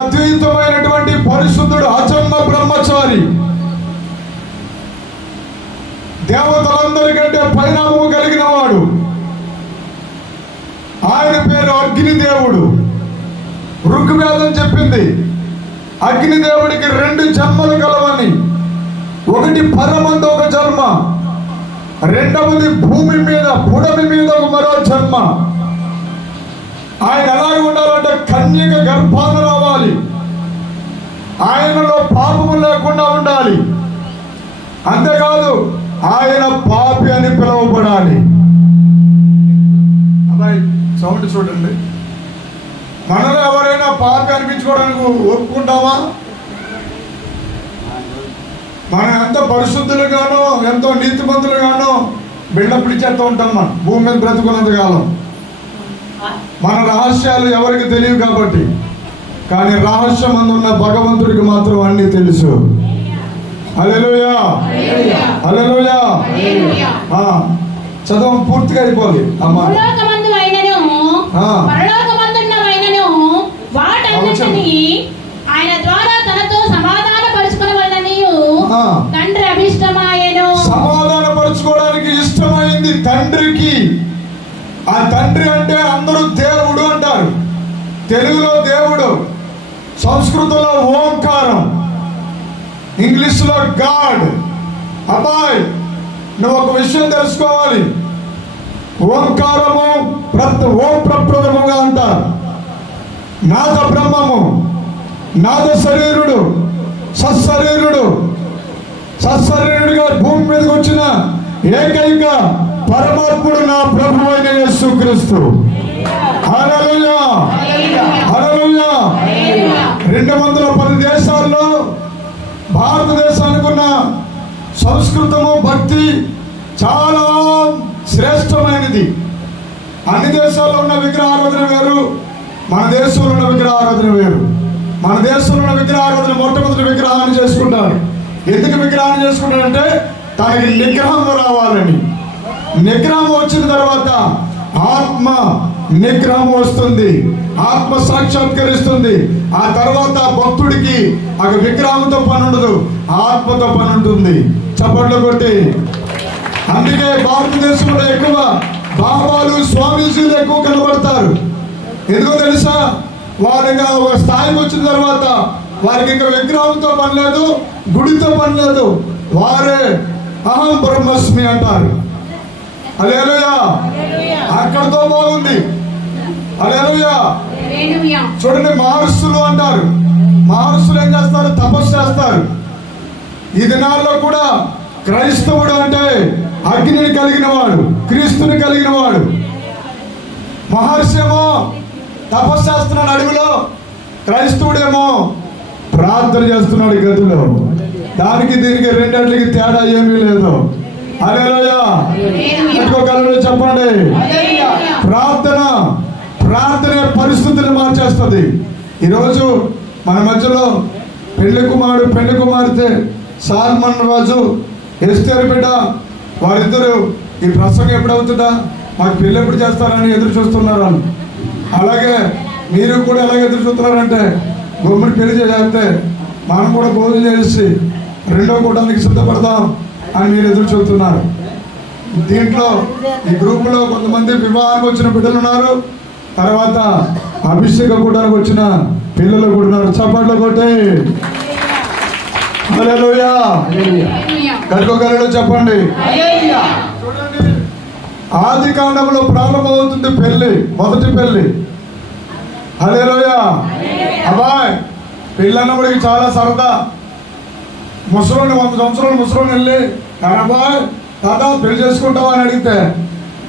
అద్వైతమైనటువంటి పరిశుద్ధుడు, అజన్మ బ్రహ్మచారి, దేవతలందరికంటే పరిణామము కలిగిన వాడు. ఆయన పేరు అగ్నిదేవుడు. ఋగ్వేదం చెప్పింది అగ్నిదేవుడికి 2 జన్మలు కలవని. ఒకటి పరమందు ఒక జన్మ, రెండవది భూమి మీద పుడమి మీద ఒక మరో జన్మ. ఆయన ఎలాగ ఉండాలంటే కన్యక గర్భాన రావాలి, ఆయనలో పాపము లేకుండా ఉండాలి. అంతేకాదు ఆయన పాపి అని పిలువబడాలి. అబ్బాయి సౌండ్ చూడండి. మనలో ఎవరైనా పాపి అనిపించుకోవడానికి ఒప్పుకుంటామా? మనం ఎంత పరిశుద్ధులుగానో ఎంతో నీతిమంతులుగానో బిల్డప్ ఇచ్చేస్తూ ఉంటాం. మనం భూమి మీద బ్రతుకున్నంత కాలం మన రహస్యాలు ఎవరికి తెలియవు కాబట్టి. కానీ రహస్యం అందున్న భగవంతుడికి మాత్రం అన్ని తెలుసు. హల్లెలూయా, హల్లెలూయా. చదువు పూర్తిగా అయిపోదు అమ్మా. ఆయన ద్వారా తనతో సమాధాన పరుచుకోవడానికి ఇష్టమైంది తండ్రికి. ఆ తండ్రి అంటే అందరూ దేవుడు అంటారు. తెలుగులో దేవుడు, సంస్కృతంలో ఓంకారం, ఇంగ్లీష్లో గాడ్. అబ్బాయి నువ్వు ఒక విషయం తెలుసుకోవాలి. ఓంకారము ఓం ప్రప్రథముగా అంటారు. నాద బ్రహ్మము, నాద శరీరుడు, సశరీరుడుగా భూమి మీదకి వచ్చిన ఏకైక పరమాత్ముడు నా ప్రభు అయిన యేసుక్రీస్తు. హల్లెలూయా, హల్లెలూయా. 210 దేశాల్లో భారతదేశానికి ఉన్న సంస్కృతము, భక్తి చాలా శ్రేష్టమైనది. అన్ని దేశాల్లో ఉన్న విగ్రహారాధన వేరు, మన దేశంలో ఉన్న విగ్రహారాధన వేరు. మన దేశంలో ఉన్న విగ్రహారాధన మొట్టమొదటి విగ్రహాన్ని చేసుకుంటారు. ఎందుకు విగ్రహాన్ని చేసుకుంటారంటే తనకి నిగ్రహం రావాలని. నిగ్రహం వచ్చిన తర్వాత ఆత్మ నిగ్రహం వస్తుంది, ఆత్మ సాక్షాత్కరిస్తుంది. ఆ తర్వాత భక్తుడికి ఆ విగ్రహంతో పని ఉండదు, ఆత్మతో పని ఉంటుంది. చప్పట్లు కొట్టి. అందుకే భారతదేశంలో ఎక్కువ బాబాలు, స్వామీజీలు ఎక్కువ కనబడతారు. ఎందుకో తెలుసా? వారిగా ఒక స్థాయికి వచ్చిన తర్వాత వారికి ఇంకా విగ్రహంతో పని లేదు, గుడితో పని లేదు. వారే అహం బ్రహ్మస్మి అంటారు. హల్లెలూయా. అక్కడితో బాగుంది. హల్లెలూయా. చూడండి, మహర్షులు అంటారు. మహర్షులు ఏం చేస్తారు? తపస్సు చేస్తారు. ఈ దినాల్లో కూడా క్రైస్తవుడు అంటే అగ్నిని కలిగిన వాడు, క్రీస్తుని కలిగిన వాడు. మహర్షి ఏమో తపస్సు చేస్తున్నాడు అడవిలో, క్రైస్తవుడేమో ప్రార్థన చేస్తున్నాడు గదిలో. దానికి దీనికి రెండింటికి తేడా ఏమీ లేదు. హల్లెలూయా. చెప్పండి. ప్రార్థనే పరిస్థితిని మార్చేస్తుంది. ఈరోజు మన మధ్యలో పెళ్లి కుమారుడు, పెళ్లి కుమార్తె, సాల్మన్ రాజు, ఎస్తేరు బిడ్డ, వారిద్దరు ఈ ప్రసంగం ఎప్పుడవుతుందా, మాకు పెళ్లి ఎప్పుడు చేస్తారని ఎదురు చూస్తున్నారు. అలాగే మీరు కూడా ఎలాగ ఎదురు చూస్తున్నారంటే గవర్నమెంట్ పెళ్లి చేస్తే మనం కూడా భోజనం చేసి రెండో కూటానికి సిద్ధపడదాం అని మీరు ఎదురు చూస్తున్నారు. దీంట్లో ఈ గ్రూపులో కొంతమంది వివాహానికి వచ్చిన బిడ్డలు ఉన్నారు, తర్వాత అభిషేక కూటానికి వచ్చిన పిల్లలు కూడా ఉన్నారు. చప్పట్లు కొట్టి హల్లెలూయా. కలుగోగలడు చెప్పండి. చూడండి, ఆది కాండంలో ప్రారంభమవుతుంది పెళ్లి, మొదటి పెళ్లి. హల్లెలూయా. అబ్బాయి పెళ్ళి అన్నప్పటికి చాలా సరదా. ముసలోని 100 సంవత్సరాలు ముసలోని వెళ్ళి అబ్బాయి తాత పెళ్లి చేసుకుంటావా అని అడిగితే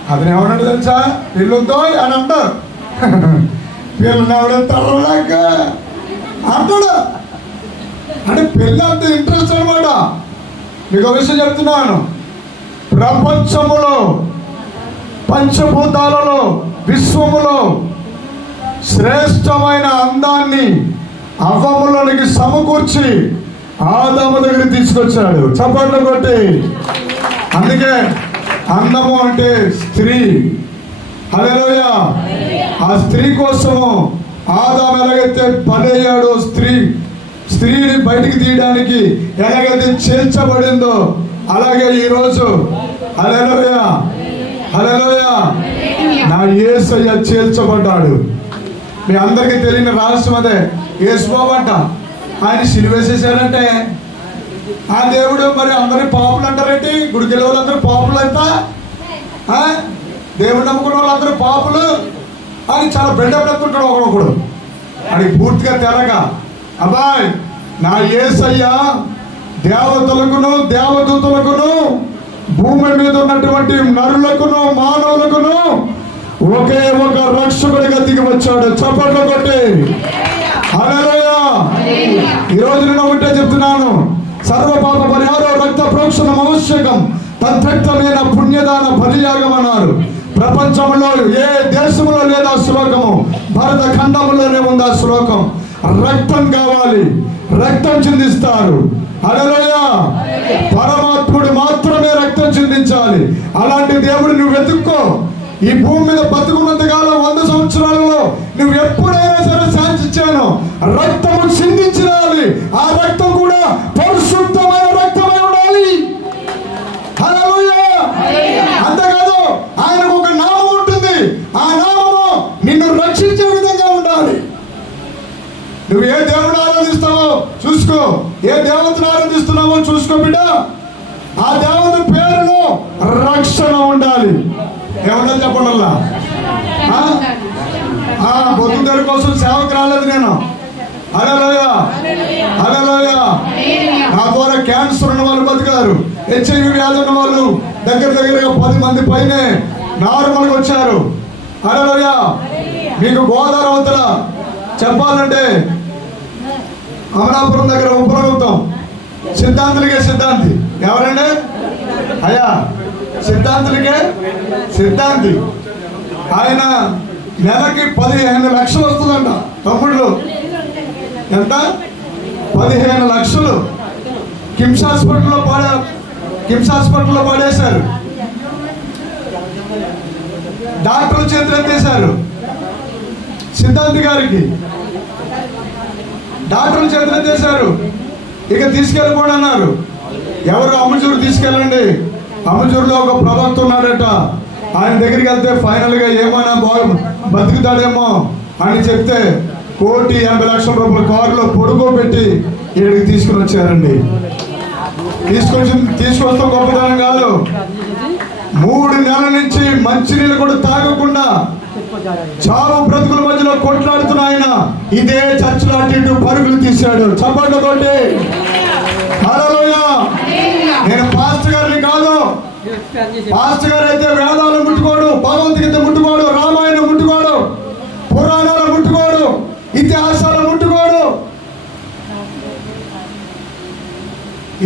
అతను ఏమన్నాడు తెలుసా? పెళ్ళొద్దో అని అంటారు. పెళ్ళి తర్రలాక అంటాడు. అంటే పెళ్ళి అంత ఇంట్రెస్ట్ అనమాట. మీకు ఒక విషయం చెప్తున్నాను. ప్రపంచములో, పంచభూతాలలో, విశ్వములో శ్రేష్టమైన అందాన్ని అవ్వములోనికి సమకూర్చి ఆదాము దగ్గర తీసుకొచ్చాడు. చప్పట్లు కొట్టి. అందుకే అందము అంటే స్త్రీ. హల్లెలూయా. ఆ స్త్రీ కోసము ఆదాము ఎలాగైతే పడేయాడో స్త్రీని బయటికి తీయడానికి ఎలాగైతే చేర్చబడిందో, అలాగే ఈరోజు హల్లెలూయా హల్లెలూయా నా యేసయ్య చేర్చబడ్డాడు. మీ అందరికీ తెలియని రహస్యం అదే. యేసుబాబు అంట ఆయన సిలువేసేసాడంటే ఆ దేవుడు మరి అందరి పాపులు అంటారేంటి? గుడికి వెళ్ళే వాళ్ళందరూ పాపులు అంట, దేవుడు నమ్ముకున్న వాళ్ళందరూ పాపులు అని చాలా బిల్డప్ ఎత్తుంటాడు ఒకడొకడు. అది పూర్తిగా తెరగా అబ్బాయి నా యేసయ్య దేవతలకును దేవదూతలకును భూమి మీద ఉన్నటువంటి నరులకును మానవులకును ఒకే ఒక రక్షకుడిగా దిగి వచ్చాడు. చప్పట్లు కొట్టి హల్లెలూయా. ఈరోజు నేను ఒకటే చెప్తున్నాను, సర్వ పాప పరిహారం రక్త ప్రోక్షణం ఆవశ్యకం, తద్రక్తమైన పుణ్యదాన బలియాగం అన్నారు. ప్రపంచంలో ఏ దేశంలో లేదా శ్లోకము, భారత ఖండంలోనే ఉంది ఆ శ్లోకం. రక్తం కావాలి, రక్తం చిందిస్తారు. హల్లెలూయా. పరమాత్ముడు మాత్రమే రక్తం చిందించాలి. అలాంటి దేవుడు నువ్వు వెతుక్కో. ఈ భూమి మీద బతుకున్నంత కాలం 100 సంవత్సరాలలో నువ్వు ఎప్పుడైనా సరే శాంతించాను రక్తము చిందించాలి. ఆ రక్తం కూడా పరిశుద్ధమైన రక్తమై ఉండాలి. హల్లెలూయా. అంతేకాదు ఆయనకు ఒక నామం ఉంటుంది. ఆ నామము నిన్ను రక్షించే విధంగా ఉండాలి. నువ్వు ఏ దేవుడు ఆరాధిస్తావో చూసుకో, ఏ దేవతను ఆరాధిస్తున్నావో చూసుకో బిడ్డ. ఆ దేవత పేరులో రక్షణ ఉండాలి. ఏమన్నా చెప్పండి. బొద్దు దగ్గర కోసం సేవకు రాలేదు నేను. హల్లెలూయా హల్లెలూయా. నా ద్వారా క్యాన్సర్ ఉన్న వాళ్ళు బతికారు, HIV వ్యాధి ఉన్న వాళ్ళు దగ్గరగా 10 మంది పైనే నార్మల్గా వచ్చారు. హల్లెలూయా. మీకు గోదావరి అవతల చెప్పాలంటే అమలాపురం దగ్గర ఉపయోగం సిద్ధాంతులకే సిద్ధాంతి. ఎవరండి? అయ్యా సిద్ధాంతులకే సిద్ధాంతి. ఆయన నెలకి 15 లక్షలు వస్తుందంట. తమ్ముళ్ళు ఎంత? 15 లక్షలు. కిమ్స్ హాస్పిటల్లో పడేశారు. డాక్టర్లు చేతులు ఎత్తేశారు. సిద్ధాంతి గారికి డాక్టర్లు చేతులు ఎత్తేశారు. ఇక తీసుకెళ్ళిపోండి అన్నారు. ఎవరు? అమ్మజూరు తీసుకెళ్ళండి. అమ్మజూరులో ఒక ప్రవక్త ఉన్నాడట. ఆయన దగ్గరికి వెళ్తే ఫైనల్ గా ఏమైనా బతుకుతాడేమో అని చెప్తే 1,80,00,000 కారులో పొడుకోబెట్టి ఇక్కడికి తీసుకుని వచ్చారండి. తీసుకొస్తాం గొప్పతనం కాదు. 3 నెలల నుంచి మంచినీళ్ళు కూడా తాగకుండా చావు బ్రతుకుల మధ్యలో కొట్లాడుతున్న ఆయన ఇదే చర్చిలో అటు ఇటు పరుగులు తీశాడు. చప్పట్లు కొట్టి హల్లెలూయా. నేను పాస్టర్ గారిని కాదు. పాస్టర్ గారు అయితే వేదాలు ముట్టుకోడు, భగవద్గీత ముట్టుకోడు, రామాయణం ముట్టుకోడు, పురాణాలు ముట్టుకోడు, ఇతిహాసాలు ముట్టుకోడు.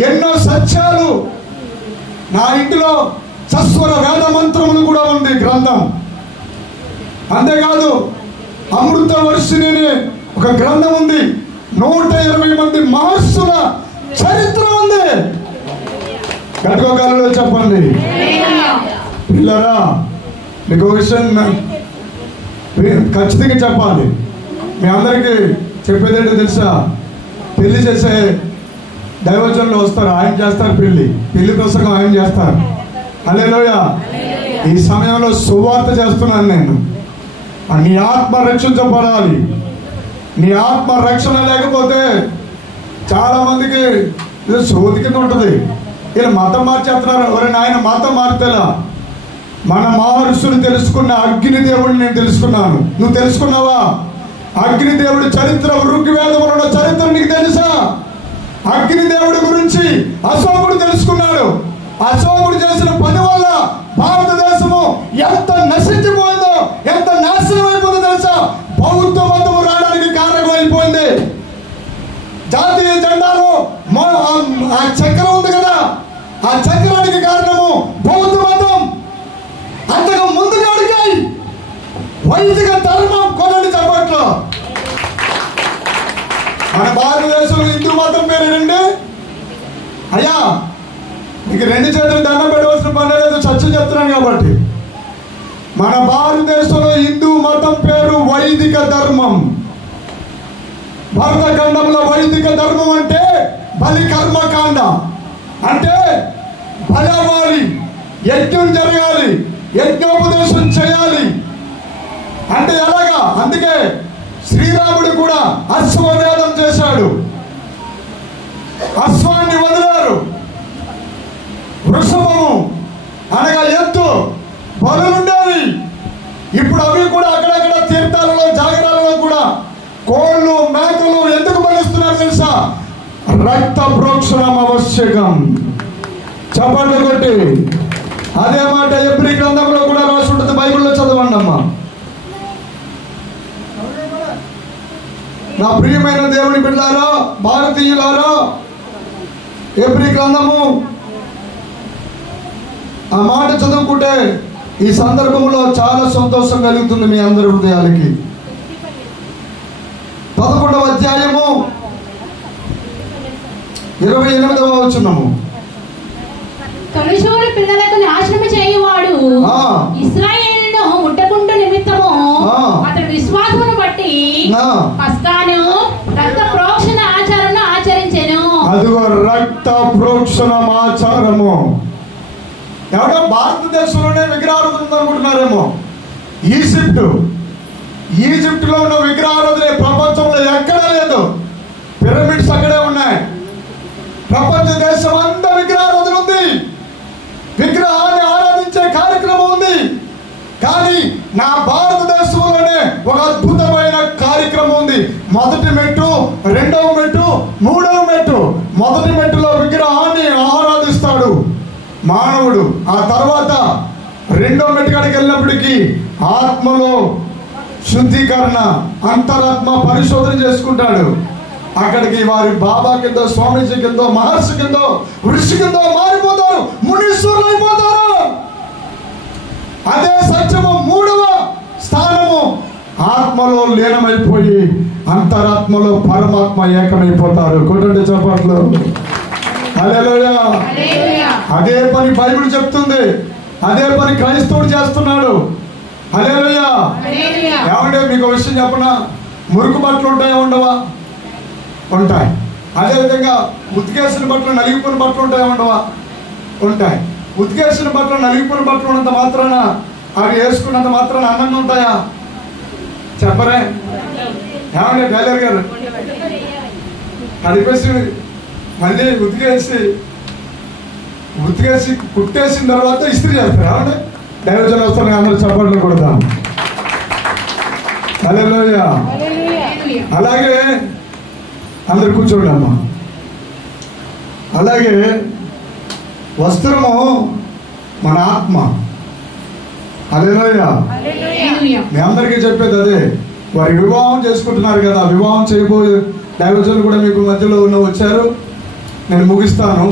ఎన్నో సత్యాలు నా ఇంటిలో సస్వర వేద మంత్రములు కూడా ఉంది గ్రంథం. అంతేకాదు అమృత వర్షిణి ఒక గ్రంథం ఉంది. 120 మంది మహర్షుల చరిత్ర ఉంది. గట్టుకోగలలో చెప్పండి పిల్లరా. మీకు ఒక విషయం ఖచ్చితంగా చెప్పాలి. మీ అందరికీ చెప్పేదేంటో తెలుసా? పెళ్లి చేసే దైవజనులు వస్తారు, ఆయన చేస్తారు పెళ్లి ప్రసంగం ఆయన చేస్తారు. హల్లెలూయా. ఈ సమయంలో సువార్త చేస్తున్నాను నేను. నీ ఆత్మ రక్షించబడాలి. నీ ఆత్మ రక్షణ లేకపోతే చాలా మందికి సోది కింద ఉంటుంది. ఇలా మతం మార్చేస్తున్నారు. ఎవరైనా ఆయన మతం మార్తేలా? మన మహర్షులు తెలుసుకున్న అగ్ని దేవుడిని నేను తెలుసుకున్నాను. నువ్వు తెలుసుకున్నావా? అగ్ని దేవుడి చరిత్ర, ఋగ్వేదంలో ఉన్న చరిత్ర నీకు తెలుసా? అగ్ని దేవుడి గురించి అశోకుడు తెలుసుకున్నాడు. అశోకుడు చేసిన పని వల్ల భారతదేశము ఎంత నశించిపోయిందో, ఎంత నాశనం అయిపోయిందో తెలుసా? బౌద్ధ మతము రావడానికి కారణం అయిపోయింది. జాతీయ జెండాలో ఆ చక్రం ఉంది కదా, ఆ చక్రానికి కారణము బౌద్ధ మతం. అంతకు ముందుగా అడిగాయి వైదిక ధర్మం. కొనండి చప్పట్లో. మన భారతదేశంలో హిందూ మతం పేరేనండి. అయ్యా నీకు 2 చేతులు దండం పెట్టవలసిన పని లేదు, సత్యం చెప్తున్నాను కాబట్టి. మన భారతదేశంలో హిందూ మతం పేరు వైదిక ధర్మం. భరతఖండంలో వైదిక ధర్మం అంటే బలి కర్మకాండ, అంటే బలవాలి, యజ్ఞం జరగాలి, యజ్ఞోపదేశం చేయాలి. అంటే ఎలాగా? అందుకే శ్రీరాముడు కూడా అశ్వమేధం చేశాడు. అశ్వాన్ని వదిలారు. వృషభము అనగా ఎత్తు బలులుండేవి. ఇప్పుడు అవి కూడా అక్కడక్కడ తీర్థాలలో జాగరాలలో కూడా కోళ్ళు మేకలు ఎందుకు బలిస్తున్నారు తెలుసా? రక్త ప్రోక్షణం ఆవశ్యకం. చప్పట్లు కొట్టి అదే మాట ఎబ్రీ గ్రంథంలో కూడా రాసి ఉంటుంది. బైబిల్లో చదవండి అమ్మా. నా ప్రియమైన దేవుని బిడ్డలారా, భారతీయులారా, ఎబ్రీ గ్రంథము ఆ మాట చదువుకుంటే ఈ సందర్భంలో చాలా సంతోషం కలుగుతుంది మీ అందరి హృదయాలకి. 11వ అధ్యాయము 28వ వచనము. కలుషోని పిల్లలకు నాశనము చేయువాడు ఇశ్రాయేలును ముట్టకుండు నిమిత్తము అతడు విశ్వాసమును బట్టి పస్కాను రక్త ప్రోక్షణ ఆచారమును ఆచరించెను. అదిగో రక్త ప్రోక్షణ ఆచారము. ఎవడో భారతదేశంలోనే విగ్రహారాధన ఉందనుకుంటున్నారేమో. ఈజిప్టులో ఉన్న విగ్రహారాధన ప్రపంచంలో ఎక్కడా లేదు. పిరమిడ్స్ అక్కడే ఉన్నాయి. ప్రపంచ దేశం అంతా విగ్రహారాధన ఉంది, విగ్రహాన్ని ఆరాధించే కార్యక్రమం ఉంది. కానీ నా భారతదేశంలోనే ఒక అద్భుతమైన కార్యక్రమం ఉంది. మొదటి మెట్టు, రెండవ మెట్టు, మూడవ మెట్టు. మొదటి మెట్టులో విగ్రహాన్ని ఆరాధిస్తాడు మానవుడు. ఆ తర్వాత రెండో మెట్టు కాడికి వెళ్ళినప్పటికీ ఆత్మలో శుద్ధీకరణ, అంతరాత్మ పరిశోధన చేసుకుంటాడు. అక్కడికి వారి బాబా కింద, స్వామీజీ కింద, మహర్షి కింద, ఋషి కింద మారిపోతారు, మునీశ్వరులు అయిపోతారు. అదే సత్యము. మూడవ స్థానము ఆత్మలో లీనమైపోయి అంతరాత్మలో పరమాత్మ ఏకమైపోతారు. కొట్టండి చప్పట్లు. హల్లెలూయా. అదే పని బైబిల్ చెప్తుంది, అదే పని క్రైస్తవుడు చేస్తున్నాడు. హల్లెలూయా. ఏమంటే మీకు విషయం చెప్పనా? మురికి బట్టలు ఉంటాయా ఉండవా? ఉంటాయి. అదేవిధంగా ఉతికేసిన బట్టలు, నలిగిపోయిన బట్టలు ఉంటాయా ఉండవా? ఉంటాయి. ఉతికేసిన బట్టలు, నలిగిపోయిన బట్టలు ఉన్నంత మాత్రాన, అవి వేసుకున్నంత మాత్రాన ఆనందం ఉంటాయా? చెప్పరే. ఏమంటే టైలర్ గారు నడిపేసి మళ్ళీ ఉతికేసి కుట్టేసిన తర్వాత ఇస్త్రీ చేస్తారు. ఏమంటే దైవజన వస్తాను అందరూ చప్పట్లు కొడతాం. హల్లెలూయా. అలాగే అందరు కూర్చోండి అమ్మా. అలాగే వస్త్రము మన ఆత్మ. హల్లెలూయా. మీ అందరికీ చెప్పేది అదే. వారి వివాహం చేసుకుంటున్నారు కదా, వివాహం చేయబోయే దైవజనులు కూడా మీకు మధ్యలో వచ్చారు. నేను ముగిస్తాను.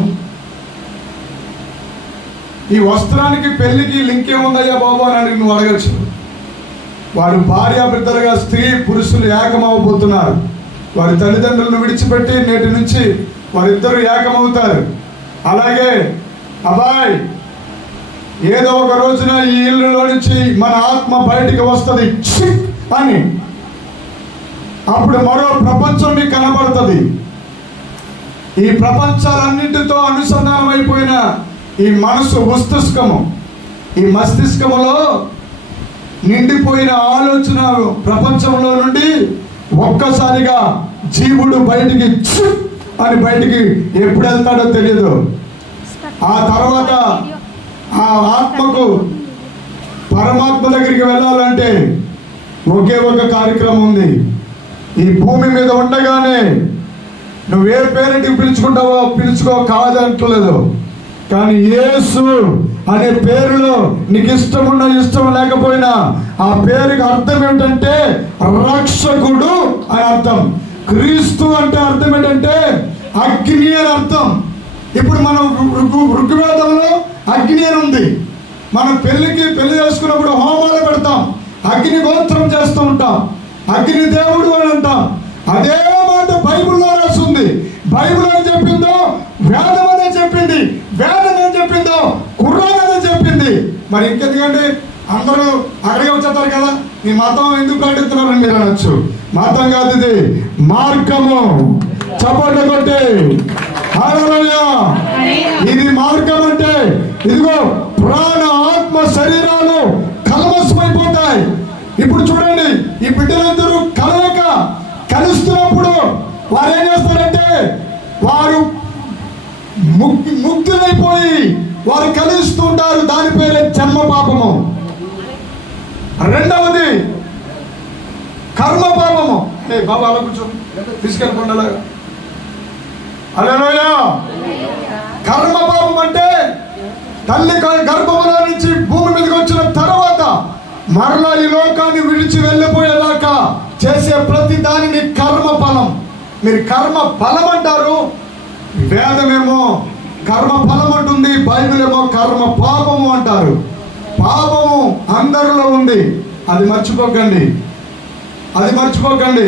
ఈ వస్త్రానికి పెళ్లికి లింక్ ఏముందయ్యా బాబు అని నువ్వు అడగచ్చు. వారు భార్య బిడ్డలుగా స్త్రీ పురుషులు ఏకమవబోతున్నారు. వారి తల్లిదండ్రులను విడిచిపెట్టి నేటి నుంచి వారిద్దరూ ఏకమవుతారు. అలాగే అబ్బాయి, ఏదో ఒక రోజున ఈ ఇల్లులో నుంచి మన ఆత్మ బయటికి వస్తుంది అని. అప్పుడు మరో ప్రపంచం నీకు కనబడుతుంది. ఈ ప్రపంచాలన్నింటితో అనుసంధానం అయిపోయిన ఈ మనసు మస్తిష్కము, ఈ మస్తిష్కములో నిండిపోయిన ఆలోచన ప్రపంచంలో నుండి ఒక్కసారిగా జీవుడు బయటికి అని బయటికి ఎప్పుడు వెళ్తాడో తెలియదు. ఆ తర్వాత ఆ ఆత్మకు పరమాత్మ దగ్గరికి వెళ్ళాలంటే ఒకే ఒక కార్యక్రమం ఉంది. ఈ భూమి మీద ఉండగానే నువ్వే పేరెంట్కి పిలుచుకుంటావో పిలుచుకో కాదంటలేదు. కానీ యేసు అనే పేరులో నీకు ఇష్టమున్నా ఇష్టం లేకపోయినా ఆ పేరుకి అర్థం ఏమిటంటే రక్షకుడు అని అర్థం. క్రీస్తు అంటే అర్థం ఏంటంటే అగ్ని అని అర్థం. ఇప్పుడు మనం ఋగ్వేదంలో అగ్ని అని ఉంది. మనం పెళ్లి చేసుకున్నప్పుడు హోమాలు పెడతాం, అగ్ని గోత్రం చేస్తూ ఉంటాం, అగ్ని దేవుడు అని అంటాం. అదే మాట బైబిల్లో రాస్తుంది. బైబిల్ అని చెప్పిందో, వేదం అనే చెప్పింది, వేదం అని చెప్పిందో, ఖురాన్ అని చెప్పింది. మరి ఇంకెందుకంటే అందరూ అక్కడికే వచ్చేస్తారు కదా. ఈ మతం ఎందుకు ప్రకటిస్తున్నారని మీరు అనొచ్చు. మతం కాదు, ఇది మార్గము. చప్పట్లు కొట్టి హల్లెలూయా. ఇది మార్గం అంటే ఇదిగో ప్రాణ ఆత్మ శరీరాలు కలవసమైపోతాయి. ఇప్పుడు చూడండి, ఈ బిడ్డలందరూ కలుస్తున్నప్పుడు వారు ఏం చేస్తారంటే వారు ముక్తులైపోయి వారు కలుస్తుంటారు. దాని పేరే జన్మ పాపము. రెండవది కర్మ పాపము. బాబా అలా కూర్చో, తీసుకెళ్ళకుండా హల్లెలూయా. కర్మ పాపం అంటే తల్లి గర్భంలో నుంచి భూమి మీదకి వచ్చిన తర్వాత మరలా ఈ లోకాన్ని విడిచి వెళ్ళిపోయేదాకా చేసే ప్రతి దానిని కర్మ ఫలం. మీరు కర్మ ఫలం అంటారు, వేదమేమో కర్మ ఫలం అంటుంది, బైబిల్ ఏమో కర్మ పాపము అంటారు. పాపము అందరిలో ఉంది, అది మర్చిపోకండి, అది మర్చిపోకండి.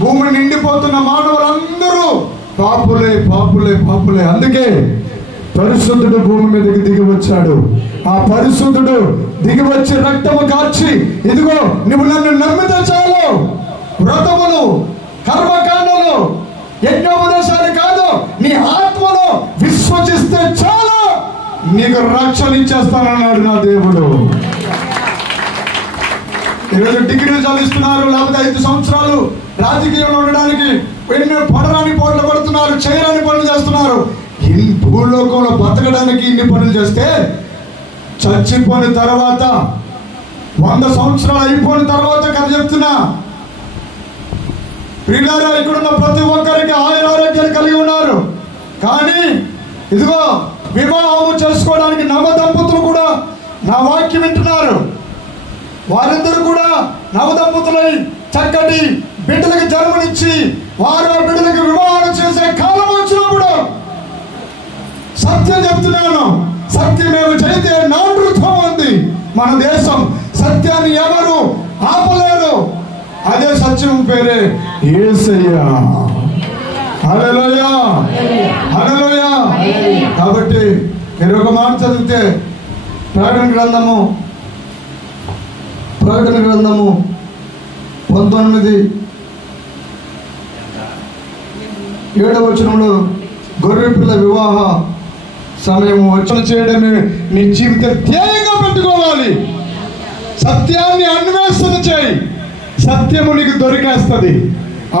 భూమి నిండిపోతున్న మానవులందరూ పాపులే పాపులే పాపులే. అందుకే పరిశుద్ధుడు భూమి మీదకి దిగి వచ్చాడు. ఆ పరిశుద్ధుడు దిగి వచ్చి రక్తము కార్చి, ఇదిగో నువ్వు నన్ను నమ్మితే చాలు, వ్రతములు కర్మకాండలు యజ్ఞోపదేశాలు కాదు, నీ ఆత్మలో విశ్వసిస్తే చాలు, నీకు రక్షణ ఇచ్చేస్తానన్నాడు నా దేవుడు. ఈరోజు డిగ్రీలు చదివిస్తున్నారు, లేకపోతే 5 సంవత్సరాలు రాజకీయంలో ఉండడానికి ఎన్నో పడరాని పోట్లు పడుతున్నారు, చేయరాని పనులు చేస్తున్నారు. భూలోకంలో బతకడానికి ఇన్ని పనులు చేస్తే చచ్చిపోయిన తర్వాత 100 సంవత్సరాలు అయిపోయిన తర్వాత కథ చెప్తున్నా. ప్రియులారా, ఇక్కడున్న ప్రతి ఒక్కరికి ఆరోగ్యాలు కలిగి ఉన్నారు. కానీ ఇదిగో వివాహము చేసుకోవడానికి నవ దంపతులు కూడా నా వాక్యం వింటున్నారు. వారందరూ కూడా నవ దంపతులై చక్కటి బిడ్డలకు జన్మనిచ్చి వారు ఆ బిడ్డలకు వివాహాలు చేసే కాలం వచ్చినప్పుడు సత్యం చెప్తున్నాను, సత్యమేవ జయతే నాటృత్వం ఉంది మన దేశం. సత్యాన్ని ఎవరు ఆపలేరు. అదే సత్యం పేరే యేసయ్య. హల్లెలూయా, హల్లెలూయా. కాబట్టి మీరు ఒక మాట చదివితే ప్రకటన గ్రంథము 19:7 వచనంలో గొర్రెపిల్ల వివాహ సమయం వచ్చన చేయడమే నీ జీవిత ధ్యేయంగా పెట్టుకోవాలి. సత్యాన్ని అన్వేషణ చేయి, సత్యము నీకు దొరికేస్తుంది.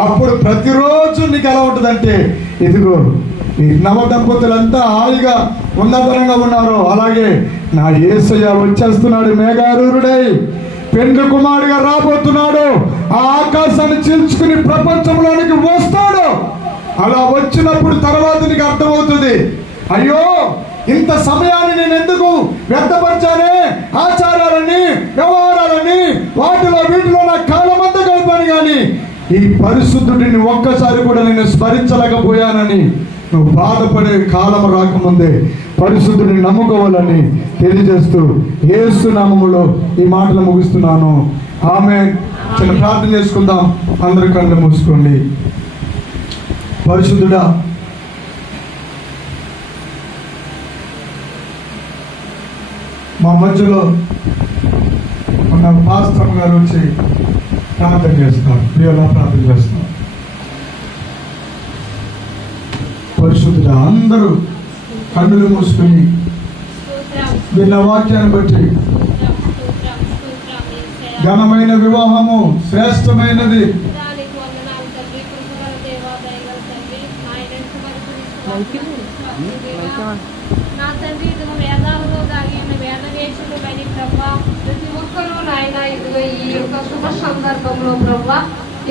అప్పుడు ప్రతిరోజు నీకు ఎలా ఉంటుందంటే, ఇదిగో ఈ నవ దంపతులంతా హాయిగా ఉన్నతనంగా ఉన్నారు, అలాగే నా యేసయ్య వచ్చేస్తున్నాడు, మేఘారూరుడై పెండ్లి కుమారుడిగా రాబోతున్నాడు. ఆ ఆకాశాన్ని చీల్చుకుని ప్రపంచంలోనికి వస్తాడు. అలా వచ్చినప్పుడు తర్వాత నీకు అర్థమవుతుంది, అయ్యో ఇంత సమయాన్ని నేను ఎందుకు వ్యర్థపరిచానే, ఆచారాలని వ్యవహారాలని వాటిలో వీటిలో నా కాలం అంతా గడిపాను, కానీ ఈ పరిశుద్ధుడిని ఒక్కసారి కూడా నేను స్మరించలేకపోయానని నువ్వు బాధపడే కాలం రాకముందే పరిశుద్ధుడిని నమ్ముకోవాలని తెలియజేస్తూ యేసు నామములో ఈ మాటలు ముగిస్తున్నాను. ఆమేన్. చిన్న ప్రార్థన చేసుకుందాం. అందరి కళ్ళు మూసుకోండి. పరిశుద్ధుడా, మా మధ్యలో మన పాస్టర్ గారు వచ్చి ప్రార్థన చేస్తారు. ప్రియులా ప్రార్థన చేస్తారు. పరిశుద్ధుడా, అందరూ కన్నులు మూసుకుని విన్న వాక్యాన్ని బట్టి ఘనమైన వివాహము శ్రేష్టమైనది, నా తండ్రి ఇదిగో వేదాలలో దాగిన వేదవేషులు కానీ ప్రభా ప్రతి ఒక్కరూ నాయన ఇదిగో ఈ యొక్క శుభ సందర్భంలో ప్రభా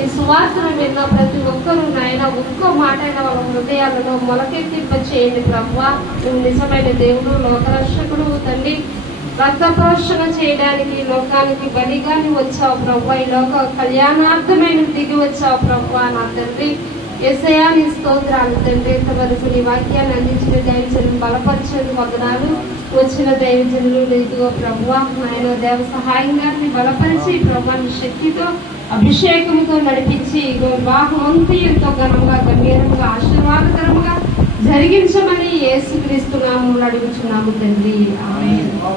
ఈ సువార్తను విన్న ప్రతి ఒక్కరూ నాయన ఒక్కో మాట అయిన వాళ్ళ హృదయాలలో మొలకెత్తింప చేయండి ప్రభా. నువ్వు నిజమైన దేవుడు, లోకరక్షకుడు తండ్రి. రక్త ప్రోక్షణ చేయడానికి లోకానికి బలిగాని వచ్చావు ప్రభా. ఈ లోక కళ్యాణార్థమైన దిగి వచ్చావు ప్రభా. నా తండ్రి యేసయ్యా నీ స్తోత్రాలు తండ్రి. ఇంతవరకు నీ వాక్యాన్ని అందించిన దైవజనులు బలపరిచేది వందనాలు. వచ్చిన దైవజనులు ఇదిగో ప్రభువా ఆయన దేవ సహాయంగా బలపరిచి ప్రభా నీ శక్తితో అభిషేకంతో నడిపించి వివాహం అంతా ఎంతో ఘనంగా గంభీరంగా ఆశీర్వాదకరంగా జరిగించమని యేసుక్రీస్తు నామములో అడుగుచున్నాము తండ్రి. ఆమేన్.